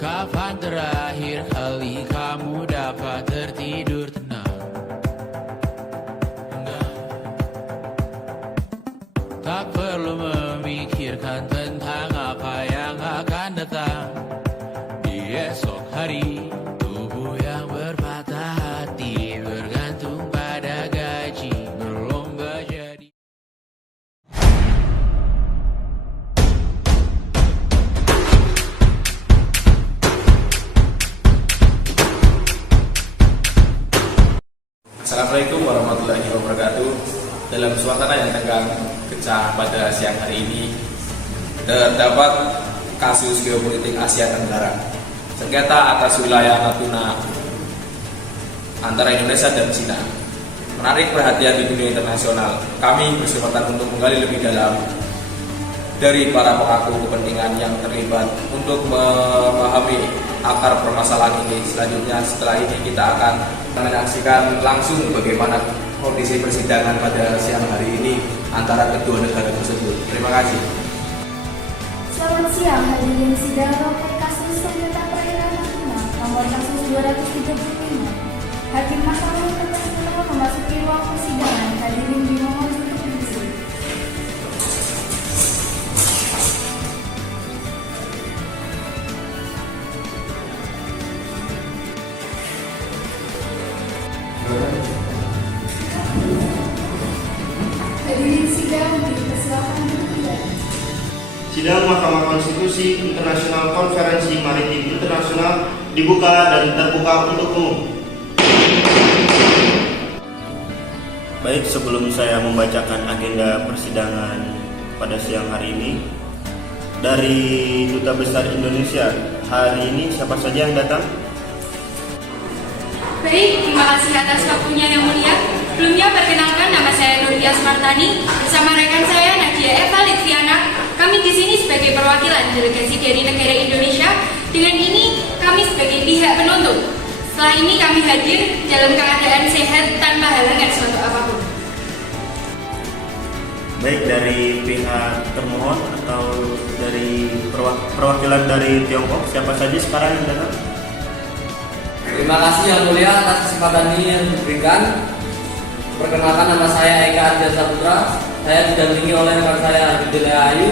Kapan terakhir kali kamu dapat tertidur tenang? Enggak. Tak perlu memikirkan tentang apa yang akan datang di esok hari. Tubuh yang berpatah hati bergantung pada gaji, berlomba jadi. Assalamualaikum warahmatullahi wabarakatuh. Dalam suasana yang tegang pecah pada siang hari ini, terdapat kasus geopolitik Asia Tenggara. Sengketa atas wilayah Natuna antara Indonesia dan Cina menarik perhatian di dunia internasional. Kami berkesempatan untuk menggali lebih dalam dari para pemangku kepentingan yang terlibat untuk memahami akar permasalahan ini. Selanjutnya setelah ini kita akan menyaksikan langsung bagaimana kondisi persidangan pada siang hari ini antara kedua negara tersebut. Terima kasih. Selamat siang, hadirin sidang terkait kasus sengketa perairan Natuna nomor kasus 235. Hakim Mahkamah Internasional memasuki ruang persidangan. Hadirin dimohon untuk berdiri. Hadirin sidang dipersilakan berdiri. Sidang Mahkamah Konstitusi Internasional Konferensi Maritim Internasional dibuka dan terbuka untuk umum. Baik, sebelum saya membacakan agenda persidangan pada siang hari ini, dari Duta Besar Indonesia, hari ini siapa saja yang datang? Baik, terima kasih atas waktunya yang mulia. Sebelumnya perkenalkan, nama saya Nurdia Smartani bersama rekan saya Nadia Eva Litviana. Kami di sini sebagai perwakilan delegasi dari negara Indonesia. Dengan ini kami sebagai pihak penuntut. Setelah ini kami hadir dalam keadaan sehat tanpa halangan suatu apapun. Baik, dari pihak termohon atau dari perwakilan dari Tiongkok, siapa saja sekarang yang datang? Terima kasih yang mulia atas kesempatan ini yang diberikan. Perkenalkan, nama saya Eka Ardian Saputra. Saya didampingi oleh rekan saya Abidillah Ayu.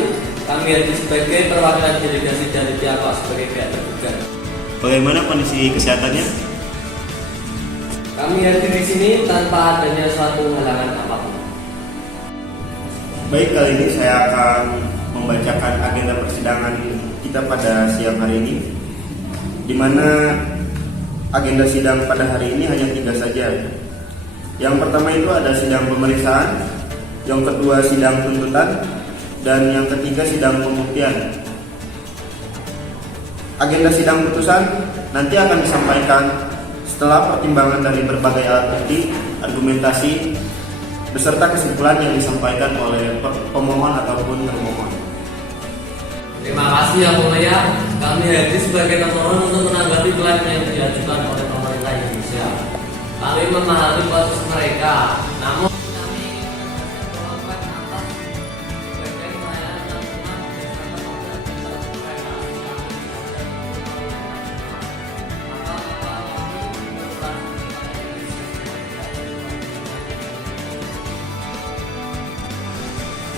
Kami hadir sebagai perwakilan delegasi dari Tiongkok sebagai pihak tergugat. Bagaimana kondisi kesehatannya? Kami hadir di sini tanpa adanya suatu halangan apapun. Baik, kali ini saya akan membacakan agenda persidangan kita pada siang hari ini, di mana agenda sidang pada hari ini hanya 3 saja. Yang pertama itu ada sidang pemeriksaan, yang kedua sidang tuntutan, dan yang ketiga sidang pembuktian. Agenda sidang putusan nanti akan disampaikan setelah pertimbangan dari berbagai alat bukti, argumentasi, beserta kesimpulan yang disampaikan oleh pemohon ataupun termohon. Terima kasih yang mulia. Kami hadir sebagai termohon untuk menanggapi klaim yang diajukan oleh pemerintah Indonesia. Kami memahami posisi mereka, namun kami ingin menyampaikan pengakuan atas sebagai pelayanan dan umat bersama pemerintah mereka yang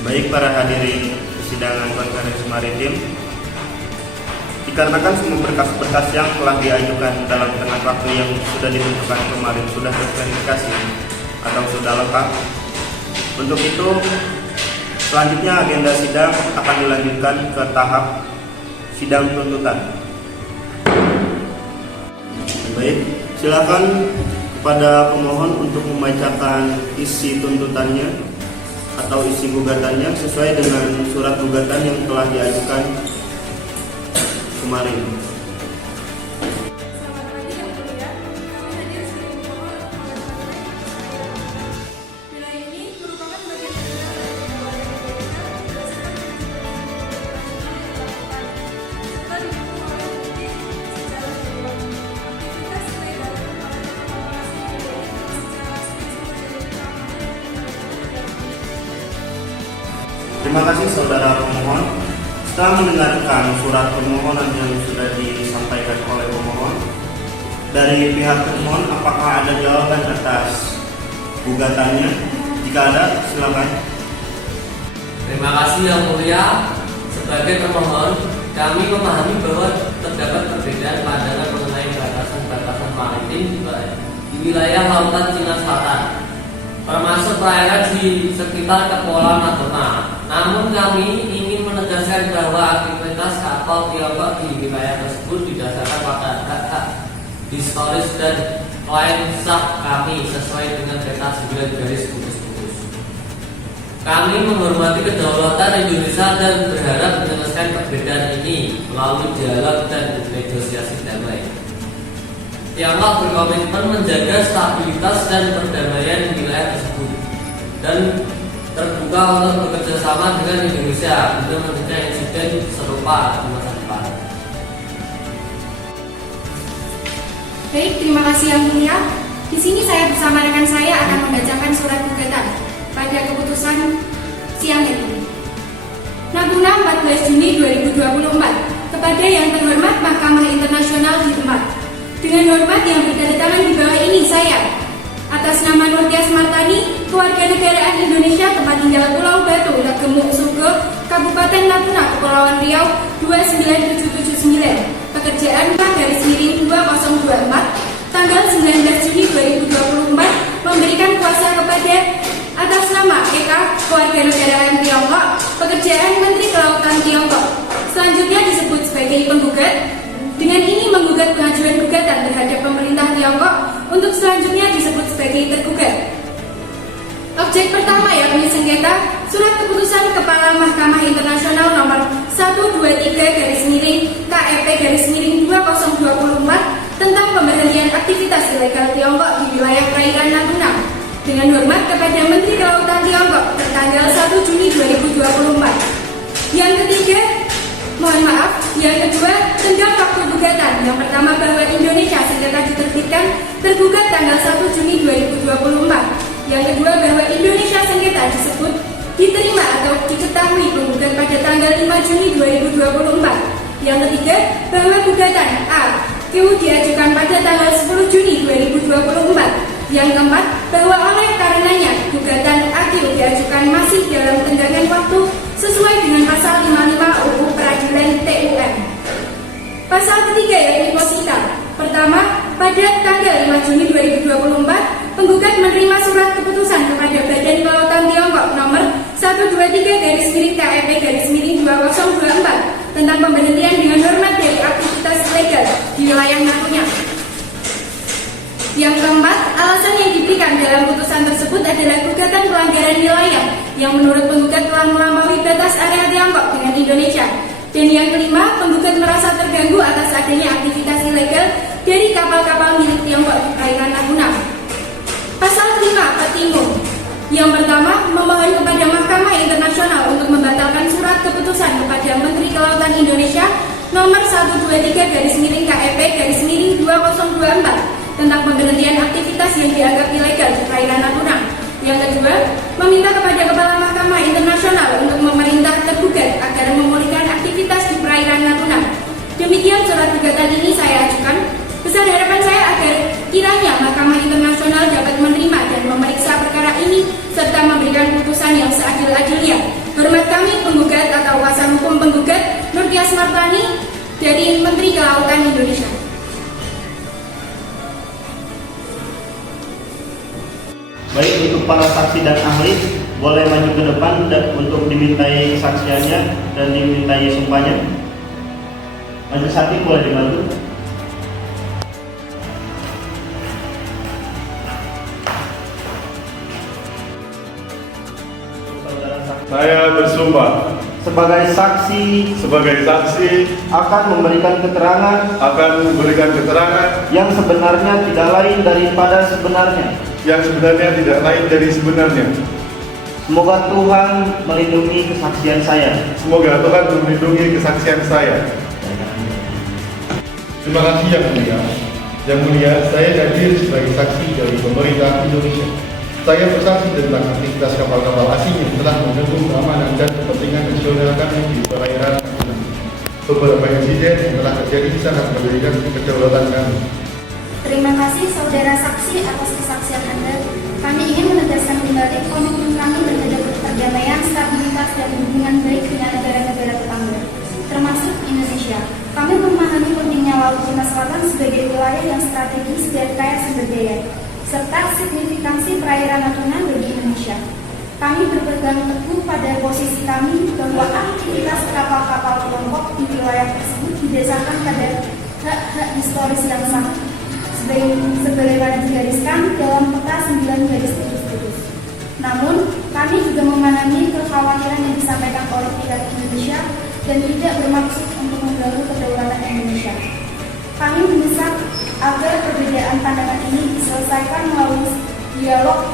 Baik, para hadirin persidangan konferensi maritim, dikarenakan semua berkas-berkas yang telah diajukan dalam tengah waktu yang sudah ditentukan kemarin sudah terverifikasi atau sudah lengkap. Untuk itu, selanjutnya agenda sidang akan dilanjutkan ke tahap sidang tuntutan. Baik, silakan kepada pemohon untuk membacakan isi tuntutannya atau isi gugatannya sesuai dengan surat gugatan yang telah diajukan kemarin. Selamat pagi yang mulia. Kami hadir sebagai pemohon untuk membacakan wilayah ini merupakan bagian dari wilayah Indonesia berdasarkan serta didukung oleh bukti secara global. Aktivitas ilegal oleh korporasi ini secara spesifik dari keamanan. Terima kasih saudara pemohon. Setelah mendengarkan surat permohonan yang sudah disampaikan oleh pemohon, dari pihak pemohon apakah ada jawaban atas gugatannya? Jika ada, silakan. Terima kasih Yang Mulia. Sebagai termohon, kami memahami bahwa terdapat perbedaan pandangan mengenai batasan-batasan maritim di wilayah lautan Cina Selatan, termasuk perairan di sekitar Kepulauan Natuna. Namun kami ingin menegaskan bahwa aktivitas kapal Tiongkok di wilayah tersebut didasarkan pada hak-hak historis dan klaim sah kami sesuai dengan peta 9 garis putus-putus. Kami menghormati kedaulatan Indonesia dan berharap menyelesaikan perbedaan ini melalui dialog dan negosiasi damai. Tiongkok berkomitmen menjaga stabilitas dan perdamaian di wilayah tersebut dan terbuka untuk bekerja sama dengan Indonesia guna mencegah insiden serupa di masa depan. Baik, terima kasih Yang Mulia. Di sini saya bersama rekan saya akan membacakan surat gugatan pada keputusan siang hari ini. Natuna 14 Juni 2024 kepada Yang Terhormat Mahkamah Internasional di tempat. Dengan hormat yang bertanda tangan di bawah ini saya, atas nama Nurtias Martani, kewarganegaraan Indonesia, tempat tinggal Pulau Batu, Gemuk Suge, Kabupaten Natuna, Kepulauan Riau 29779, pekerjaan _2024, tanggal 19 Juni 2024, memberikan kuasa kepada atas nama Eka, kewarganegaraan Tiongkok, pekerjaan Menteri Kelautan Tiongkok. Selanjutnya disebut sebagai penggugat. Dengan ini menggugat pengajuan gugatan terhadap pemerintah Tiongkok untuk selanjutnya disebut sebagai tergugat. Objek pertama yakni sengketa Surat Keputusan Kepala Mahkamah Internasional nomor 123/KEP/2024 tentang pemberhentian aktivitas ilegal Tiongkok di wilayah perairan Natuna. Dengan hormat kepada Menteri Kelautan Tiongkok tertanggal 1 Juni 2024. Yang ketiga, yang kedua, tenggang waktu gugatan. Yang pertama, bahwa Indonesia sengketa diterbitkan tergugat tanggal 1 Juni 2024. Yang kedua, bahwa Indonesia sengketa disebut diterima atau diketahui penggugat pada tanggal 5 Juni 2024. Yang ketiga, bahwa gugatan A diajukan pada tanggal 10 Juni 2024. Yang keempat, bahwa oleh karenanya gugatan A diajukan masih dalam tenggangan waktu sesuai dengan pasal 55 UU Peradilan TUM. Pasal ketiga yakni posita. Pertama, pada tanggal 5 Juni 2024, penggugat menerima surat keputusan kepada Badan Kelautan Tiongkok nomor 123/KEP/2024 tentang pemberhentian dengan hormat dari aktivitas ilegal di wilayah Natuna. Yang keempat, alasan yang diberikan dalam putusan tersebut adalah gugatan pelanggaran wilayah yang menurut penggugat telah melampaui batas area Tiongkok dengan Indonesia. Dan yang kelima, penggugat merasa terganggu atas adanya aktivitas ilegal dari kapal-kapal milik Tiongkok di perairan Natuna. Pasal 5, petitum. Yang pertama, memohon kepada Mahkamah Internasional untuk membatalkan surat keputusan kepada Menteri Kelautan Indonesia nomor 123/KEP/2024 tentang pemberhentian aktivitas yang dianggap ilegal di perairan Natuna. Yang kedua, meminta kepada Kepala Mahkamah Internasional untuk memerintah tergugat agar memulihkan aktivitas di perairan Natuna. Demikian surat gugatan ini saya ajukan. Besar harapan saya agar kiranya Mahkamah Internasional dapat menerima dan memeriksa perkara ini serta memberikan putusan yang seadil-adilnya. Hormat kami penggugat atau kuasa hukum penggugat Nurtias Martani dari Menteri Kelautan Indonesia. Baik, untuk para saksi dan ahli boleh maju ke depan dan untuk dimintai kesaksiannya dan dimintai sumpahnya. Majelis hakim boleh dibantu. Saya bersumpah sebagai saksi akan memberikan keterangan yang sebenarnya tidak lain daripada sebenarnya. Semoga Tuhan melindungi kesaksian saya. Terima kasih Yang Mulia, saya hadir sebagai saksi dari pemerintah Indonesia. Saya bersaksi tentang aktivitas kapal-kapal asing yang telah mengganggu keamanan dan kepentingan nasional kami di perairan Natuna. beberapa insiden yang telah terjadi sangat merugikan kedaulatan kami. Terima kasih saudara saksi atas kesaksian Anda. Kami ingin menegaskan kembali komitmen kami terhadap perdamaian, stabilitas, dan hubungan baik dengan negara-negara tetangga, termasuk Indonesia. Kami memahami pentingnya Laut Cina Selatan sebagai wilayah yang strategis dan kaya sumber daya, serta signifikansi perairan Natuna bagi Indonesia. Kami berpegang teguh pada posisi kami bahwa aktivitas kapal-kapal Tiongkok di wilayah tersebut didasarkan pada hak-hak historis yang sah, sebagaimana digariskan dalam peta 9 garis putus. Namun, kami juga memahami kekhawatiran yang disampaikan oleh pihak Indonesia dan tidak bermaksud untuk mengganggu kedaulatan Indonesia. Kami mendesak agar perbedaan pandangan ini diselesaikan melalui dialog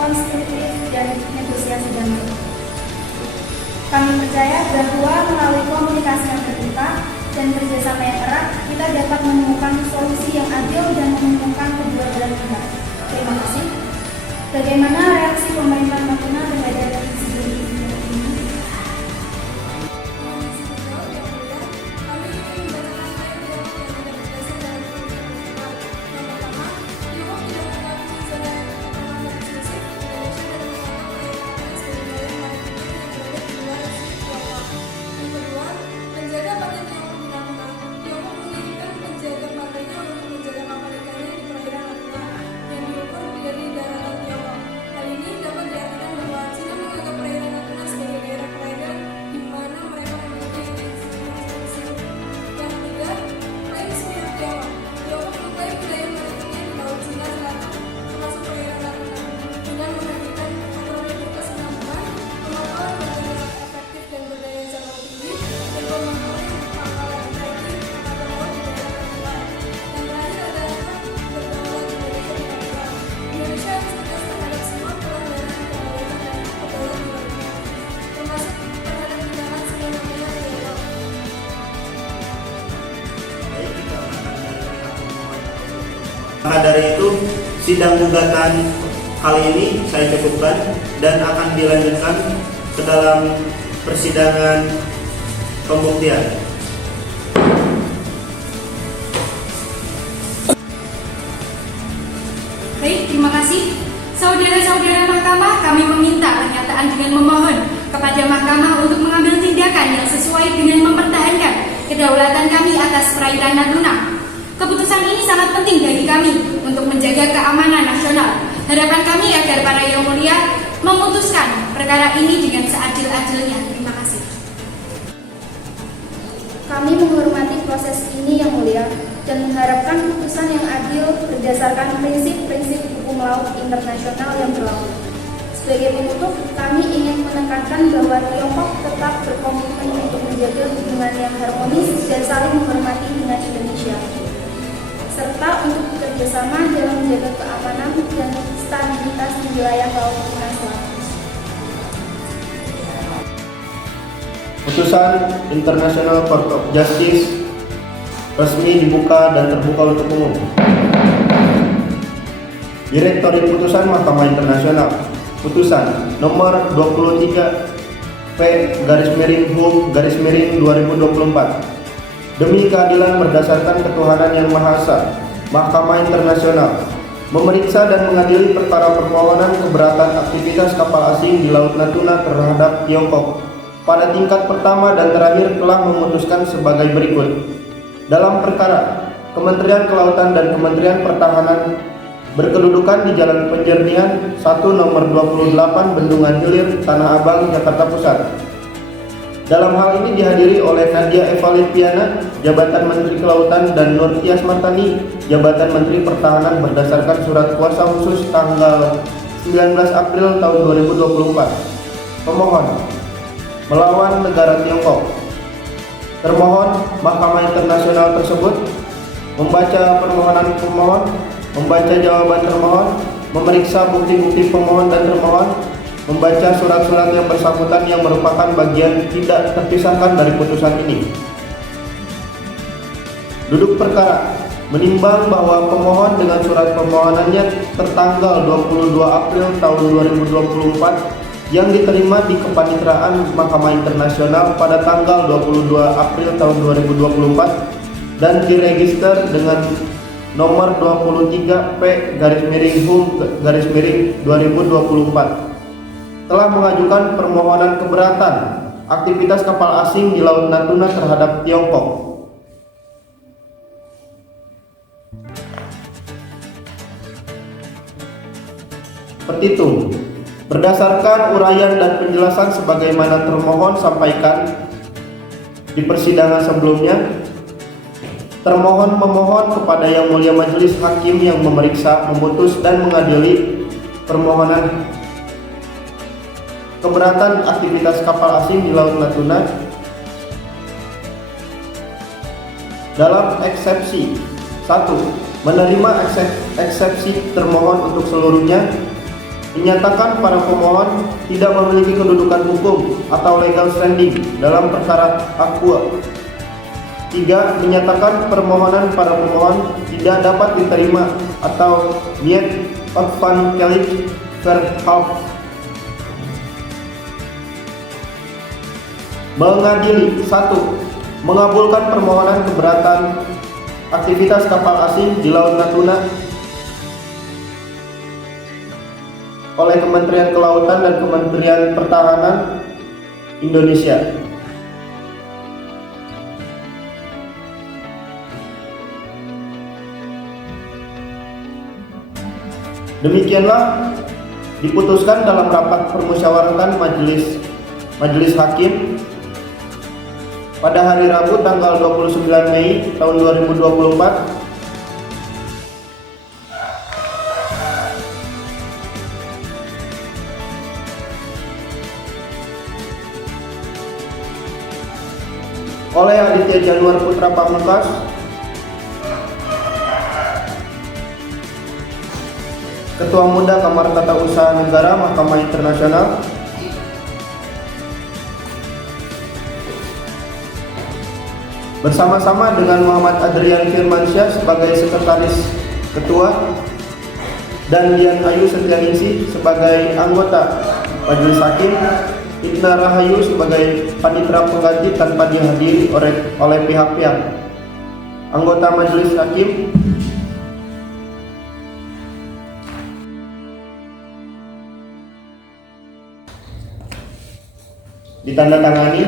konstruktif dan negosiasi damai. Kami percaya bahwa melalui komunikasi yang terbuka dan kerjasama yang erat, kita dapat menemukan solusi yang adil dan menguntungkan kedua belah pihak. Terima kasih. Bagaimana reaksi pemerintah Natuna terhadap insiden ini? Maka dari itu, sidang gugatan kali ini saya cukupkan dan akan dilanjutkan ke dalam persidangan pembuktian. Baik, terima kasih. Saudara-saudara mahkamah, kami meminta pernyataan dengan memohon kepada mahkamah untuk mengambil tindakan yang sesuai dengan mempertahankan kedaulatan kami atas perairan Natuna. Keputusan ini sangat penting bagi kami untuk menjaga keamanan nasional. Harapan kami agar para yang mulia memutuskan perkara ini dengan seadil-adilnya. Terima kasih. Kami menghormati proses ini yang mulia dan mengharapkan putusan yang adil berdasarkan prinsip-prinsip hukum laut internasional yang berlaku. Sebagai penutup, kami ingin menekankan bahwa Tiongkok tetap berkomitmen untuk menjaga hubungan yang harmonis dan saling menghormati dengan Indonesia, serta untuk bekerjasama dalam menjaga keamanan dan stabilitas di wilayah Laut Cina Selatan. Putusan International Court of Justice resmi dibuka dan terbuka untuk umum. Direktori Putusan Mahkamah Internasional. Putusan nomor 23P/HUM/2024. Demi keadilan berdasarkan ketuhanan yang Maha Esa, Mahkamah Internasional memeriksa dan mengadili perkara permohonan keberatan aktivitas kapal asing di Laut Natuna terhadap Tiongkok pada tingkat pertama dan terakhir telah memutuskan sebagai berikut. Dalam perkara, Kementerian Kelautan dan Kementerian Pertahanan berkedudukan di Jalan Penjernihan 1 nomor 28 Bendungan Hilir, Tanah Abang, Jakarta Pusat. Dalam hal ini dihadiri oleh Nadia Eva Litviana, Jabatan Menteri Kelautan, dan Nur Tias Martani, Jabatan Menteri Pertahanan berdasarkan surat kuasa khusus tanggal 19 April tahun 2024. Pemohon melawan negara Tiongkok. Termohon, Mahkamah Internasional tersebut membaca permohonan pemohon, membaca jawaban termohon, memeriksa bukti-bukti pemohon dan termohon, membaca surat-surat yang bersangkutan yang merupakan bagian tidak terpisahkan dari putusan ini. Duduk perkara, menimbang bahwa pemohon dengan surat permohonannya tertanggal 22 April tahun 2024 yang diterima di Kepaniteraan Mahkamah Internasional pada tanggal 22 April tahun 2024 dan diregister dengan nomor 23P/HUM/2024 telah mengajukan permohonan keberatan aktivitas kapal asing di Laut Natuna terhadap Tiongkok. Petitum. Berdasarkan uraian dan penjelasan sebagaimana termohon sampaikan di persidangan sebelumnya, termohon memohon kepada Yang Mulia Majelis Hakim yang memeriksa, memutus dan mengadili permohonan keberatan aktivitas kapal asing di Laut Natuna dalam eksepsi 1. Menerima eksepsi termohon untuk seluruhnya, menyatakan para pemohon tidak memiliki kedudukan hukum atau legal standing dalam perkara aqua. 3. Menyatakan permohonan para pemohon tidak dapat diterima atau niet ontvankelijk verhoord. Mengadili 1. Mengabulkan permohonan keberatan aktivitas kapal asing di Laut Natuna oleh Kementerian Kelautan dan Kementerian Pertahanan Indonesia. Demikianlah diputuskan dalam rapat permusyawaratan Majelis Hakim pada hari Rabu tanggal 29 Mei tahun 2024 oleh Aditya Januar Putra Pamungkas, Ketua Muda Kamar Tata Usaha Negara Mahkamah Internasional, bersama-sama dengan Muhammad Adrian Firmansyah sebagai Sekretaris Ketua dan Dian Ayu Setianingsih sebagai anggota Majelis Hakim, Itna Rahayu sebagai panitera pengganti tanpa dihadiri oleh pihak-pihak anggota Majelis Hakim, ditandatangani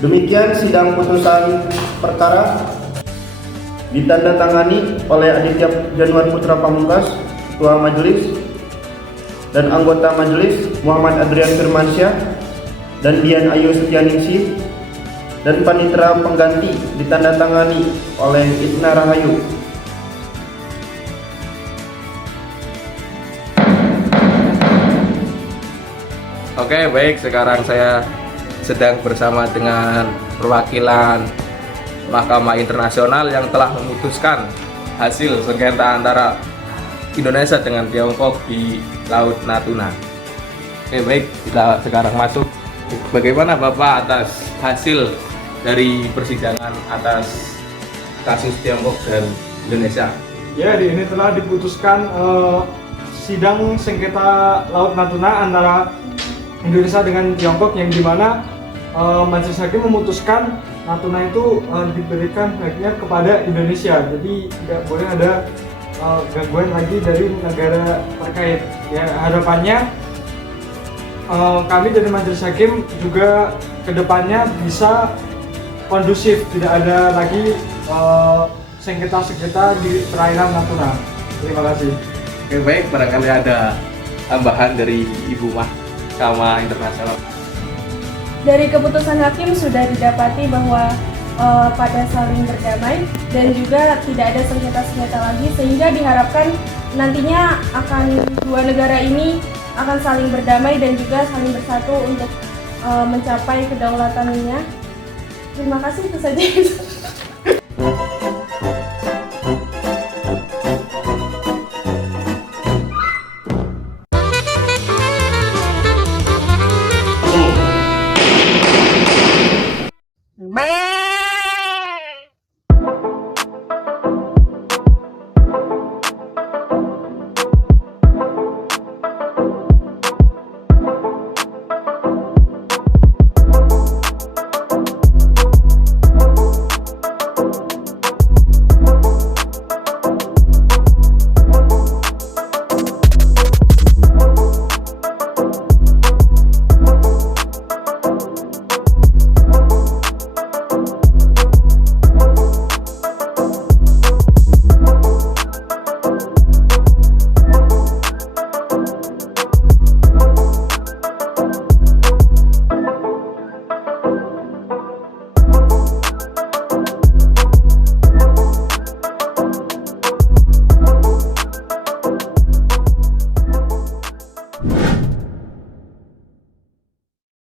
Demikian sidang putusan perkara ditandatangani oleh Aditya Januar Putra Pamungkas, Ketua Majelis, dan anggota Majelis Muhammad Adrian Firmansyah dan Dian Ayu Setianingsih, dan panitera pengganti ditandatangani oleh Itna Rahayu. Oke, baik, sekarang saya sedang bersama dengan perwakilan Mahkamah Internasional yang telah memutuskan hasil sengketa antara Indonesia dengan Tiongkok di Laut Natuna. Oke, baik, kita sekarang masuk. Bagaimana Bapak atas hasil dari persidangan atas kasus Tiongkok dan Indonesia? Ya, ini telah diputuskan sidang sengketa Laut Natuna antara Indonesia dengan Tiongkok, yang dimana Majelis Hakim memutuskan Natuna itu diberikan haknya kepada Indonesia, jadi tidak boleh ada gangguan lagi dari negara terkait. Ya, harapannya kami dari Majelis Hakim juga kedepannya bisa kondusif, tidak ada lagi sengketa-sengketa di perairan Natuna. Terima kasih. Oke, baik, barangkali ada tambahan dari Ibu Mahkamah Internasional. Dari keputusan hakim sudah didapati bahwa pada saling berdamai dan juga tidak ada sengketa-sengketa lagi, sehingga diharapkan nantinya akan dua negara ini akan saling berdamai dan juga saling bersatu untuk mencapai kedaulatannya. Terima kasih, itu saja. me